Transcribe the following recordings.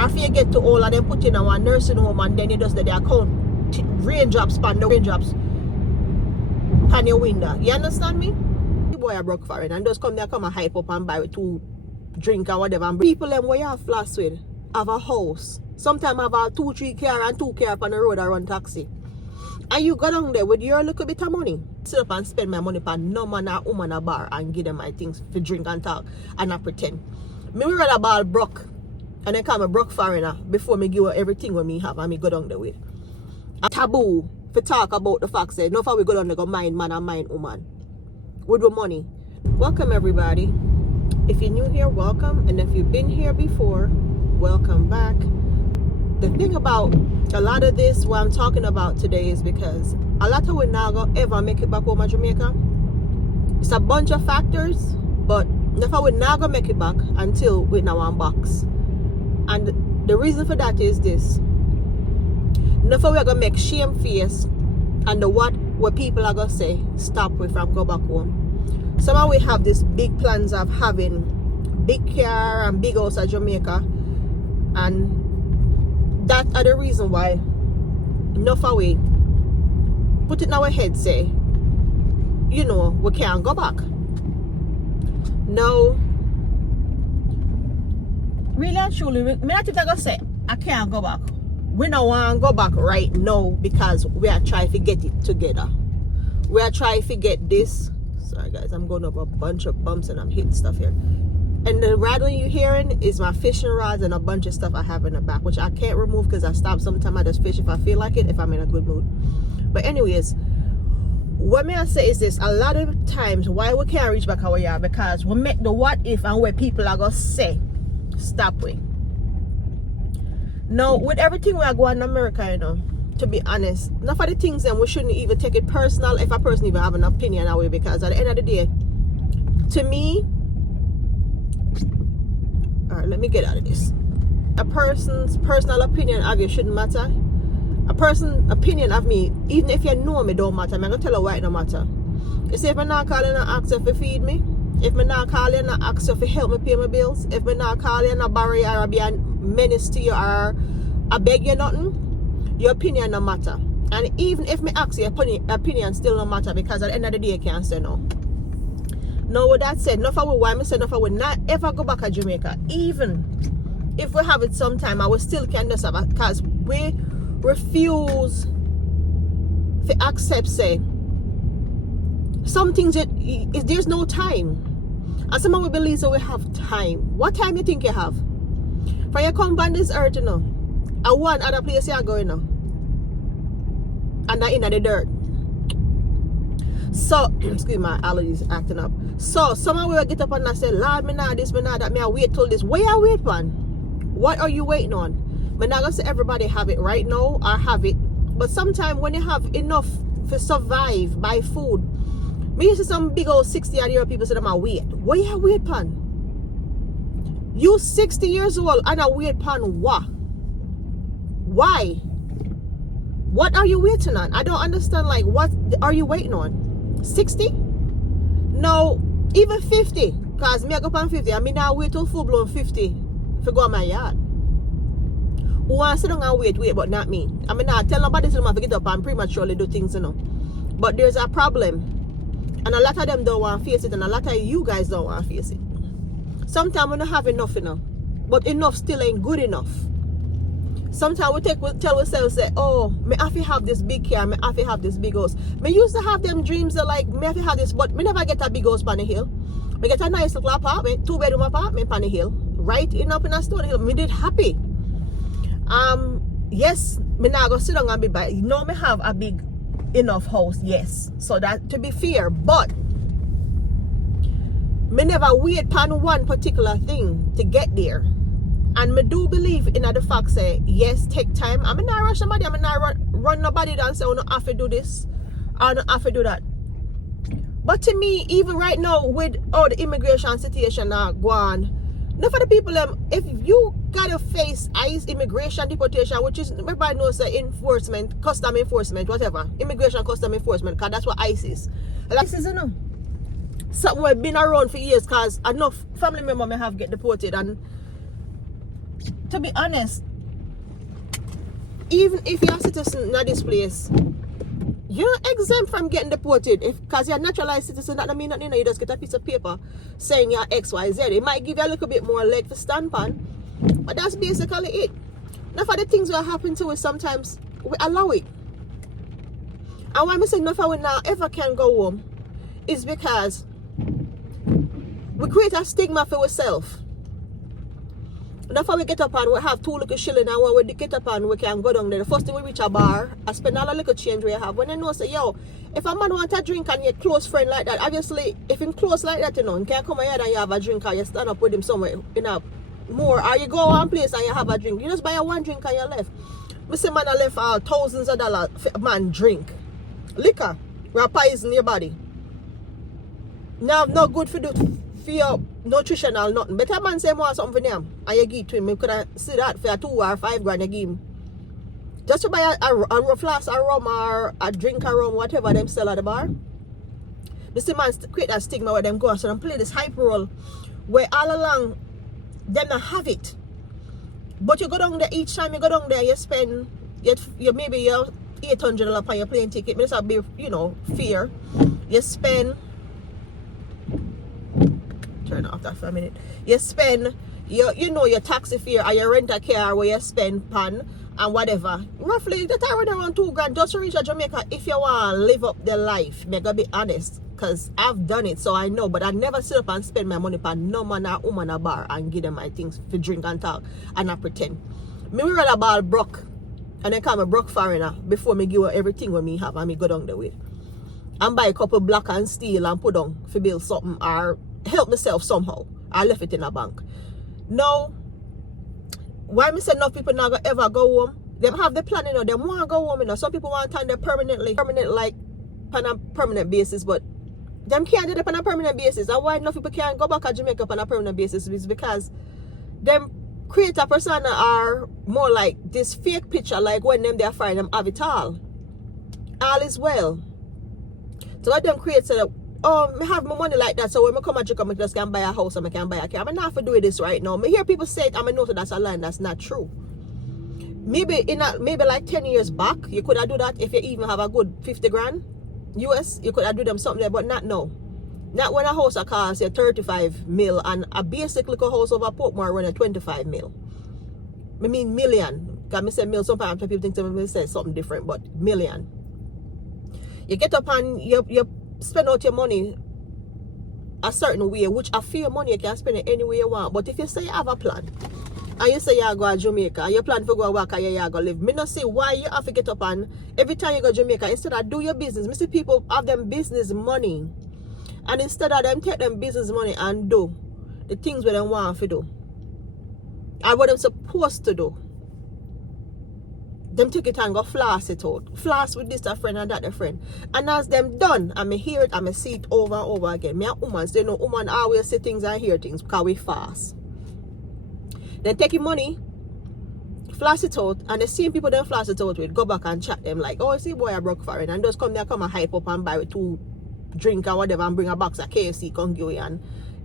Or if you get too old and then put in a one nursing home and then you just the account raindrops pan the raindrops pan your window. You understand me? The boy I broke for it and just come there come and hype up and buy 2 drink or whatever. And people them where you have flash with have a house. Sometimes have a 2-3 car and 2 car on the road or run taxi. And you go down there with your little bit of money. Sit up and spend my money for no man or woman a bar and give them my things for drink and talk and not pretend. Me would rather ball broke and then call me broke foreigner before me give her everything what me have and me go down there with. A taboo to talk about the fact that no for we go down there go mind man and mind woman with the money. Welcome everybody. If you're new here, welcome, and if you've been here before, welcome back. The thing about a lot of this, what I'm talking about today, is because a lot of we now go ever make it back home to Jamaica. It's a bunch of factors, but never we now go make it back until we now one box. And the reason for that is this: never we're gonna make shame face and the what people are gonna say stop we from go back home. Somehow we have this big plans of having big car and big house at Jamaica, and that are the reason why enough away put it in our head say, you know, we can't go back. No, really and truly, me not if I go say I can't go back. We don't want to go back right now because we are trying to get it together. We are trying to get this. Sorry guys, I'm going up a bunch of bumps and I'm hitting stuff here. And the rattling you're hearing is my fishing rods and a bunch of stuff I have in the back, which I can't remove because I stop sometimes. I just fish if I feel like it, if I'm in a good mood. But anyways, what may I say is this: a lot of times why we can't reach back how we are because we make the what if and where people are gonna say stop we. Now with everything we are going in America, you know, to be honest, enough of the things then we shouldn't even take it personal if a person even have an opinion that way, because at the end of the day, to me, alright, let me get out of this. A person's personal opinion of you shouldn't matter. A person's opinion of me, even if you know me, don't matter. I'm gonna tell you why it don't matter. You see, if I'm not calling and ask you to feed me, if I'm not calling and ask you to help me pay my bills, if I'm not calling and borrow you or be a menace to you or I beg you nothing, your opinion don't matter. And even if me ask you, your opinion still don't matter, because at the end of the day you can't say no. Now with that said, enough of why I said enough of not ever go back to Jamaica. Even if we have it sometime, I will still can do so, because we refuse to accept say some things that there's no time. And someone will believe that we have time. What time you think you have? For you come on this earth, you know, and one other place you are going now, and that in the dirt. So, excuse me, my allergies acting up. So, someone will get up and say, Lord, me not this, me not that, me I wait till this. Where you wait, man? What are you waiting on? Me not gonna say everybody have it right now or have it. But sometimes when you have enough to survive, buy food, me used to some big old 60-year-old people say them I wait. Where you wait, pan? You 60 years old and I wait, pan what? Why? What are you waiting on? I don't understand. Like, what are you waiting on? 60? No, even 50. Because me I go on 50. I mean, I wait till full blown 50 to go on my yard. Who wants to sit down and wait, but not me. I mean, I tell nobody to get up and prematurely do things, you know. But there's a problem. And a lot of them don't want to face it, and a lot of you guys don't want to face it. Sometimes we don't have enough, you know. But enough still ain't good enough. Sometimes we tell ourselves, say, oh, me have to have this big car, me have to have this big house. Me used to have them dreams of like, me have to have this, but me never get a big house on the hill. Me get a nice little apartment, 2-bedroom apartment on the hill, right up in a stone hill. Me did happy. Yes, me now go sit down and be by. You know, me have a big enough house, yes. So that to be fair, but me never wait upon one particular thing to get there. And me do believe in the fact say, yes, take time. I'm not rush somebody, I'm not run nobody down and say, oh, no, I have to do this, I don't have to do that. But to me, even right now, with all the immigration situation now going, enough of the people, if you gotta face ICE immigration deportation, which is, everybody knows the enforcement, custom enforcement, whatever, immigration custom enforcement, because that's what ICE is. Like, this is, you know, something we've been around for years, because enough family members may have get deported, and to be honest, even if you're a citizen in this place, you're exempt from getting deported. Because you're a naturalized citizen, that doesn't mean nothing. You just get a piece of paper saying you're XYZ. It might give you a little bit more leg to stand on, but that's basically it. Now for the things that happen to us, sometimes we allow it. And why I say nothing we now ever can go home is because we create a stigma for ourselves. That's why we get up and we have 2 little shilling, and when we get up and we can go down there, the first thing we reach a bar, I spend all the little change we have. When they know, say, yo, if a man want a drink and your close friend like that, obviously, if him close like that, you know, you can't come here and you have a drink or you stand up with him somewhere, you know, more, or you go one place and you have a drink. You just buy a 1 drink and you left. We say man I left thousands of dollars for a man drink. Liquor, will poison your body. Now, not good for your nutritional nothing. Better man say more something for them and you give to him. You could see that for 2 or 5 grand you give him. Just to buy a flask of rum or a drink of rum, whatever them sell at the bar. The same man create that stigma where them go, so them play this hype role where all along them not have it. But you go down there, each time you go down there, you spend you maybe your $800 on your plane ticket. It's a bit, you know, fear. You spend, turn off that for a minute. You spend you know your taxi fare or your rent a car where you spend pan and whatever. Roughly that around 2 grand just to reach a Jamaica if you want to live up the life. Me gotta be honest, because I've done it, so I know, but I never sit up and spend my money on no man or woman a bar and give them my things for drink and talk and not pretend. Me would rather ball broke and then call me broke foreigner before me give her everything when me have and me go down the way and buy a couple black and steel and put on for build something or help myself somehow. I left it in a bank. Now, why me say enough people not gonna ever go home? Them have the plan, you know, them want to go home, you know. Some people want to turn there permanent like on a permanent basis, but them can't do it on a permanent basis. And why enough people can't go back to Jamaica on a permanent basis is because them create a persona are more like this fake picture, like when them they're fine, them have it all. All is well. So what them create so that, oh, I have my money like that, so when I come to Jamaica, I just can buy a house and I can buy a car. I'm not for doing this right now. I hear people say it, and I know that's a lie, that's not true. Maybe like 10 years back, you could have do that if you even have a good 50 grand US, you could have do them something there, but not now. Not when a house costs you 35 mil and a basic little house over Portmore run at 25 mil. I mean million. Because I say mil, sometimes people think to me say something different, but million. You get up and you spend out your money a certain way, which I feel money you can spend it any way you want. But if you say you have a plan and you say you go to Jamaica and you plan to go work and you go live, me not say why you have to get up and every time you go to Jamaica, instead of do your business, me see people have them business money and instead of them take them business money and do the things where they want to do and what they're supposed to do, them take it and go floss it out. Floss with this a friend and that a friend. And as them done, I may hear it, I may see it over and over again. Me and women, so you know, women always see things and hear things because we fast. Then take your money, floss it out, and the same people then floss it out with, go back and chat them like, oh, see boy I broke for it, and just come there, come and hype up and buy with 2 drink or whatever and bring a box of KFC, come give you, and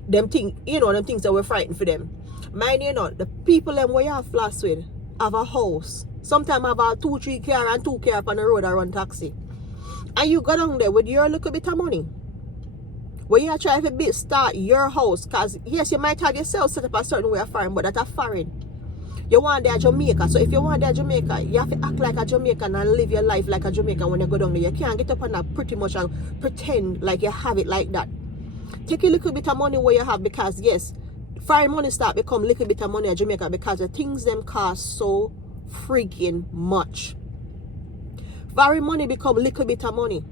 them things, you know, them things that we're frightened for them. Mind you know, the people them where you have floss with have a house. Sometimes have a 2-3 car and 2 car on the road or run taxi. And you go down there with your little bit of money. When you try to start your house, because yes, you might have yourself set up a certain way of foreign, but that's a foreign. You want there Jamaica. So if you want there Jamaica, you have to act like a Jamaican and live your life like a Jamaican when you go down there. You can't get up and pretty much pretend like you have it like that. Take a little bit of money where you have, because yes, foreign money start become a little bit of money in Jamaica because the things them cost so freaking much. Foreign money become a little bit of money.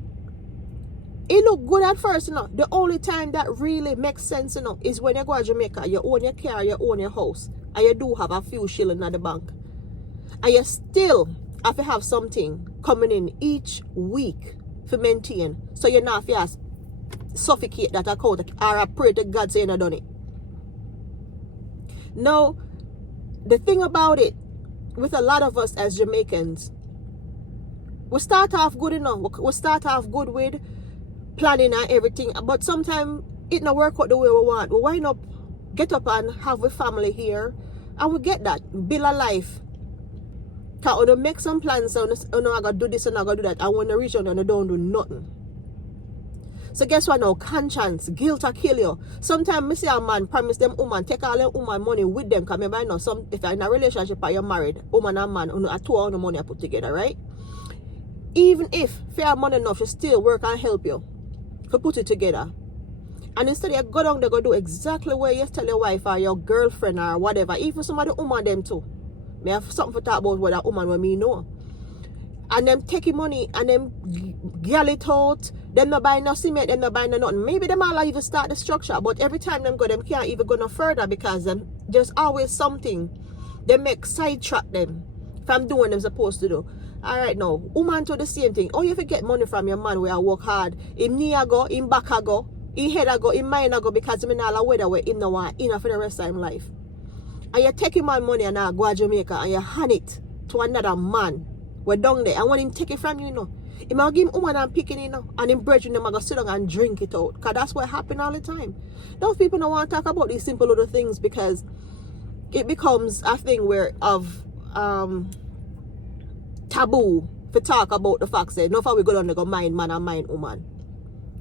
It look good at first, you know. The only time that really makes sense, you know, is when you go to Jamaica, you own your car, you own your house, and you do have a few shillings at the bank. And you still have to have something coming in each week to maintain. So you're not have to suffocate that account or I pray to God say you're not done it. Now, the thing about it, with a lot of us as Jamaicans, we start off good enough. We start off good with planning and everything, but sometimes it not work out the way we want. We wind up get up and have a family here, And we get that. Build a life. Because when you make some plans, so you know, I got to do this and I got to do that. And when you reach out and you don't do nothing. So guess what now? Conscience, guilt will kill you. Sometimes I see a man promise them woman, take all them woman money with them. Because remember, know, if you're in a relationship or you're married, woman and man, you two all the money I put together, right? Even if fair money enough, she still work and help you to put it together. And instead you go down, they go do exactly what you tell your wife or your girlfriend or whatever. Even somebody woman them too. Me have something to talk about what that woman when me know. And them taking money and them gall it out. Them not buying no cement, them not buying no nothing. Maybe them all even start the structure, but every time them go, them can't even go no further because there's always something. They make sidetrack them from doing them supposed to do. Alright now, woman do the same thing. Oh, you have to get money from your man where I work hard. In knee I go, in back I go, in head I go, in mind I go, because I'm not aware where him no want enough for the rest of his life. And you take him man money and now go to Jamaica and you hand it to another man. We're down there. And when him take it from you, you know, he might give him woman and picking it, you know, and him brethren them go sit down and drink it out. Because that's what happen all the time. Those people don't want to talk about these simple little things because it becomes a thing where of taboo to talk about the fact that enough of we go down and go mind man and mind woman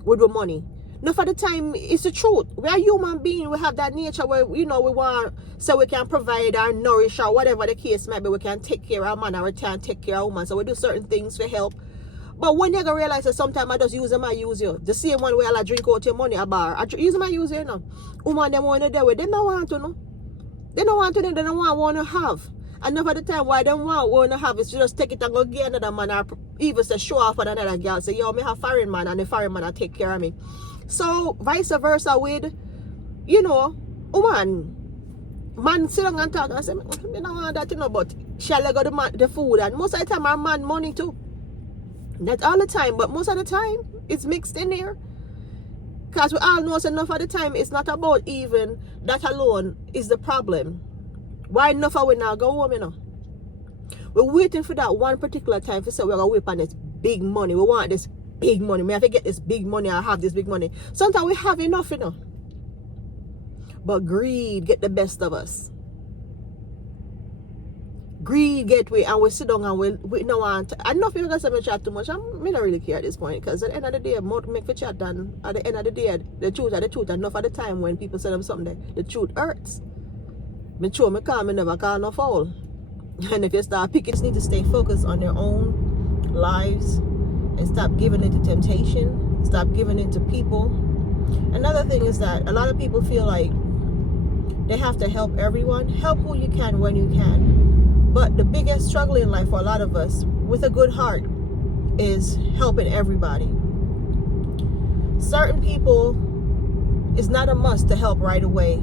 with the money. Enough of the time it's the truth. We are human beings. We have that nature where, you know, we want so we can provide or nourish or whatever the case might be. We can take care of man or we can take care of woman. So we do certain things to help. But when you realize that sometimes I just use them, I use you. The same one where I drink out your money a bar. I use them, I use you, you know. Woman them want to do with them don't want to know. They don't want to know, they don't want to have. And enough of the time why they want to have is to just take it and go get another man or even say show off on another girl. Say, yo, me have foreign man and the foreign man will take care of me. So vice versa with, you know, woman. Man sit down and talk and say, I don't want that, you know, but shall I go the food? And most of the time our man money too. Not all the time, but most of the time it's mixed in there. Because we all know enough of the time it's not about even that alone is the problem. Why enough of we now go home, you know? We're waiting for that one particular time to say we're going to whip on this big money. We want this big money. We have to get this big money or have this big money. Sometimes we have enough, you know. But greed get the best of us. Greed get way and we sit down and we don't want. I know people say me chat too much. I don't really care at this point because at the end of the day, more make for chat than at the end of the day, the truth are the truth. Enough of the time when people say them something, the truth hurts. Me sure me calm, me never call no foul. And if you start picking, you just need to stay focused on your own lives and stop giving it to temptation. Stop giving it to people. Another thing is that a lot of people feel like they have to help everyone. Help who you can when you can. But the biggest struggle in life for a lot of us with a good heart is helping everybody. Certain people, it's not a must to help right away.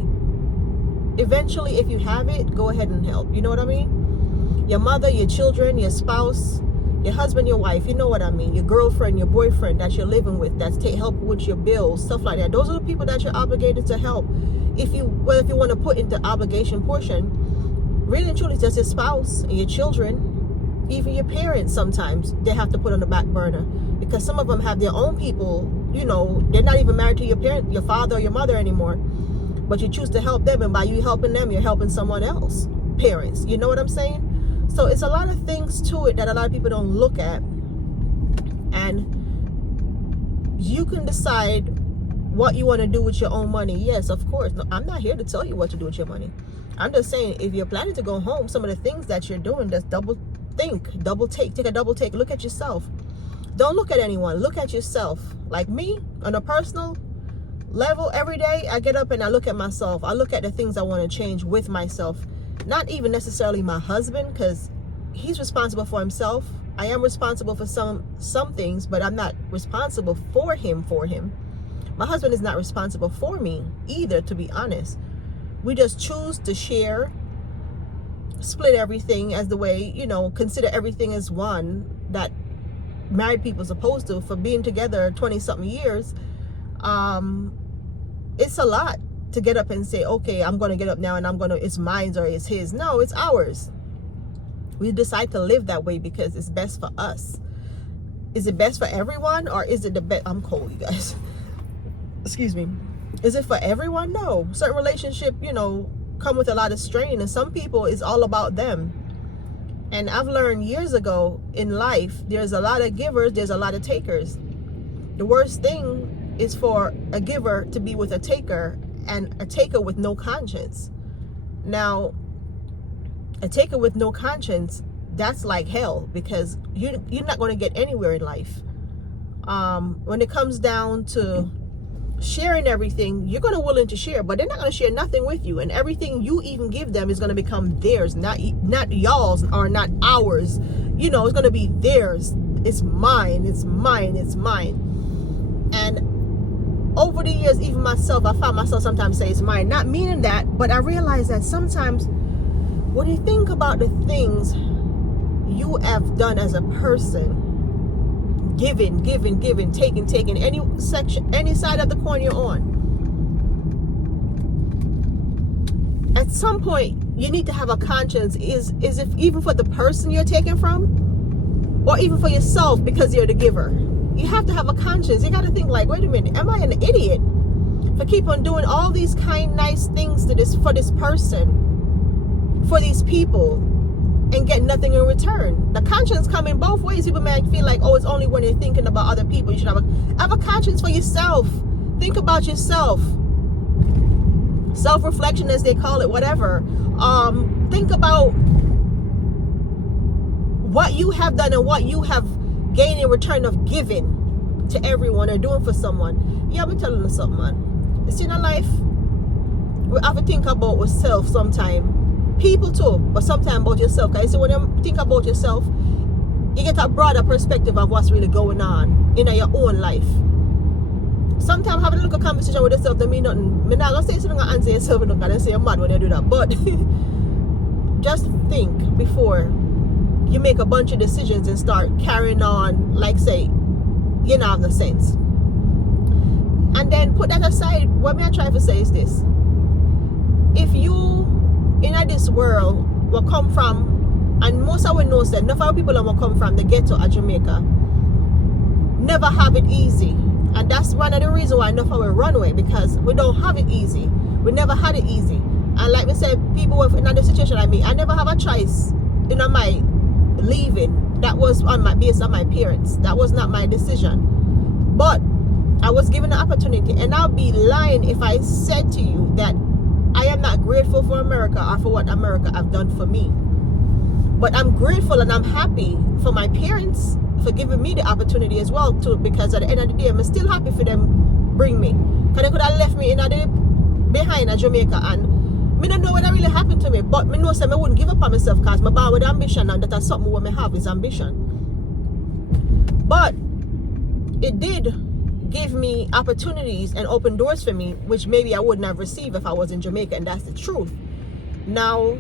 Eventually, if you have it, go ahead and help. You know what I mean? Your mother, your children, your spouse, your husband, your wife, you know what I mean? Your girlfriend, your boyfriend that you're living with, that's help with your bills, stuff like that. Those are the people that you're obligated to help. If you want to put into obligation portion, really and truly, just your spouse and your children, even your parents sometimes, they have to put on the back burner. Because some of them have their own people, you know, they're not even married to your parent, your father or your mother anymore. But you choose to help them, and by you helping them, you're helping someone else. Parents, you know what I'm saying? So it's a lot of things to it that a lot of people don't look at. And you can decide what you want to do with your own money. Yes, of course. No, I'm not here to tell you what to do with your money. I'm just saying, if you're planning to go home, some of the things that you're doing, just double think, double take a double take. Look at yourself. Don't look at anyone. Look at yourself. Like me, on a personal level, every day I get up and I look at myself. I look at the things I want to change with myself. Not even necessarily my husband, because he's responsible for himself. I am responsible for some things, but I'm not responsible for him. My husband is not responsible for me either, to be honest. We just choose to share, split everything as the way, you know, consider everything as one that married people are supposed to, for being together 20-something years. It's a lot to get up and say, okay, I'm going to get up now and it's mine or it's his. No, it's ours. We decide to live that way because it's best for us. Is it best for everyone, or is it the best? I'm cold, you guys. Excuse me. Is it for everyone? No. Certain relationship, you know, come with a lot of strain, and some people it's all about them. And I've learned years ago in life, there's a lot of givers, there's a lot of takers. The worst thing is for a giver to be with a taker, and a taker with no conscience. Now, a taker with no conscience, that's like hell, because you're not going to get anywhere in life. When it comes down to sharing everything, you're going to willing to share, but they're not going to share nothing with you, and everything you even give them is going to become theirs, not y'all's or not ours. You know, it's going to be theirs. It's mine, it's mine, it's mine. And over the years, even myself, I found myself sometimes say it's mine, not meaning that, but I realized that sometimes when you think about the things you have done as a person, giving, taking, any section, any side of the coin you're on, at some point you need to have a conscience, is if even for the person you're taking from, or even for yourself, because you're the giver. You have to have a conscience. You got to think like, wait a minute, am I an idiot for keep on doing all these kind, nice things to for this person, for these people, and get nothing in return? The conscience come in both ways. People might feel like, oh, it's only when you're thinking about other people. You should have a conscience for yourself. Think about yourself. Self-reflection, as they call it, whatever. Think about what you have done and what you have gained in return of giving to everyone or doing for someone. Yeah, I'm telling you something, man. You see, in life, we have to think about ourselves sometimes. People too, but sometimes about yourself. Because when you think about yourself, you get a broader perspective of what's really going on in your own life. Sometimes having a little conversation with yourself don't mean nothing. I'm not going to say something and answer yourself and don't say you're mad when you do that. But just think before you make a bunch of decisions and start carrying on, like say, you know, have no sense. And then put that aside. What I'm trying to say is this: if you in this world will come from, and most of us know that enough of people will come from the ghetto of Jamaica, never have it easy. And that's one of the reasons why enough of us run away, because we don't have it easy. We never had it easy. And like we said, people were in another situation like me. I never have a choice in my leaving. That was based on my parents. That was not my decision. But I was given the opportunity, and I'll be lying if I said to you that I am not grateful for America or for what America have done for me. But I'm grateful and I'm happy for my parents for giving me the opportunity as well too, because at the end of the day, I'm still happy for them bring me. Because they could have left me behind Jamaica, and I don't know what really happened to me, but I know I wouldn't give up on myself, because I'm born with ambition, and that's something what I have is ambition. But it did give me opportunities and open doors for me, which maybe I wouldn't have received if I was in Jamaica, and that's the truth. Now,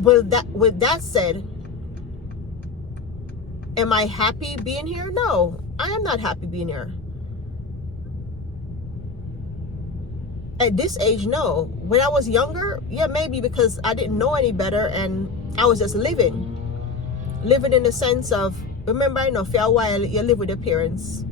with that said, am I happy being here? No, I am not happy being here. At this age, no. When I was younger, yeah, maybe, because I didn't know any better and I was just living in the sense of, remember, I know for a while you live with your parents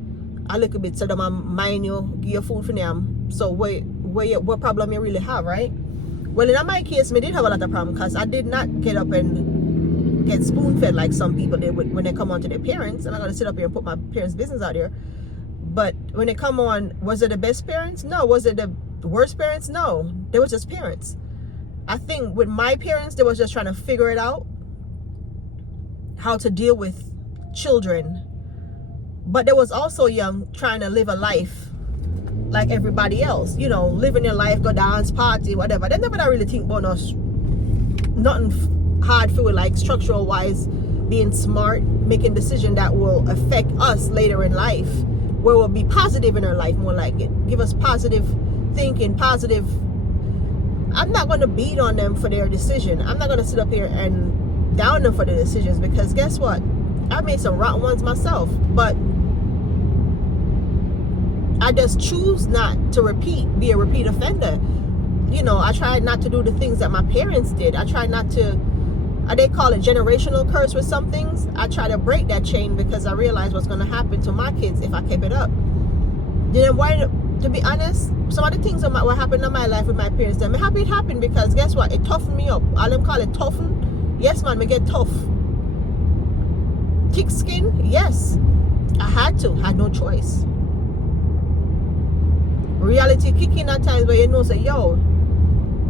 a little bit, so them mind you, give you food for them. So what problem you really have, right? Well, in my case, I did have a lot of problem, because I did not get up and get spoon-fed like some people did when they come on to their parents. I'm not going to sit up here and put my parents' business out there. But when they come on, was it the best parents? No. Was it the worst parents? No. They were just parents. I think with my parents, they was just trying to figure it out, how to deal with children. But they was also young, trying to live a life like everybody else. You know, living their life, go dance, party, whatever. They never really think about us. Nothing hard for it, like structural wise, being smart, making decisions that will affect us later in life, where we'll be positive in our life, more like it. Give us positive thinking, positive. I'm not going to beat on them for their decision. I'm not going to sit up here and down them for their decisions, because guess what? I made some rotten ones myself, but I just choose not to be a repeat offender. You know, I tried not to do the things that my parents did. I tried not to, they call it generational curse with some things. I try to break that chain, because I realized what's going to happen to my kids if I keep it up. Then why to be honest, some of the things that what happened in my life with my parents, I'm happy it happened because guess what? It toughened me up. All them call it toughen. Yes, man, me get tough. Thick skin, yes. I had no choice. Reality kicking at times where you know, say, yo,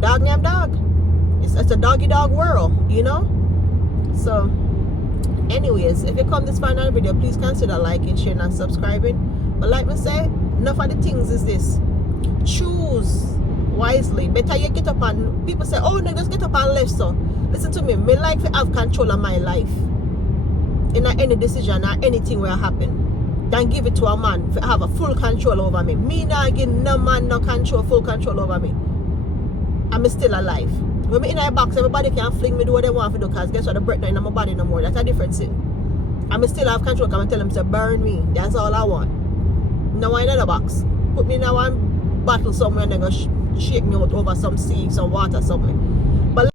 dog name dog. It's a doggy dog world, you know? So, anyways, if you come this far in our video, please consider liking, sharing, and subscribing. But like me say, enough of the things is this. Choose wisely. Better you get up and people say, oh no, just get up and left. So listen to me. Me like to have control of my life in any decision or anything will happen than give it to a man to have a full control over me. Me not give no man no full control over me. I'm still alive. When me in a box, everybody can fling me do what they want to do because guess what? The breath not in my body no more. That's a different thing. I still have control. Come and tell them to burn me. That's all I want. No one in another box. Put me in one bottle somewhere and then go shake me out over some sea, some water, something.